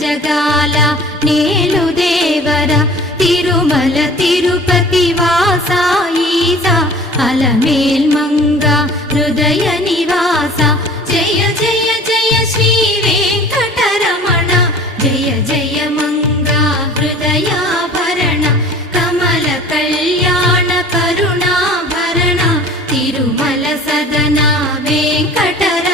జగాల నేలు దేవర తిరుమల తిరుపతి వాసా ఈసా అలమేల్ మంగ హృదయ నివాస జయ జయ జయ శ్రీ వెంకటరమణ జయ జయ మంగ హృదయాభరణ కమల కళ్యాణ కరుణాభరణ తిరుమల సదన వెంకటరమణ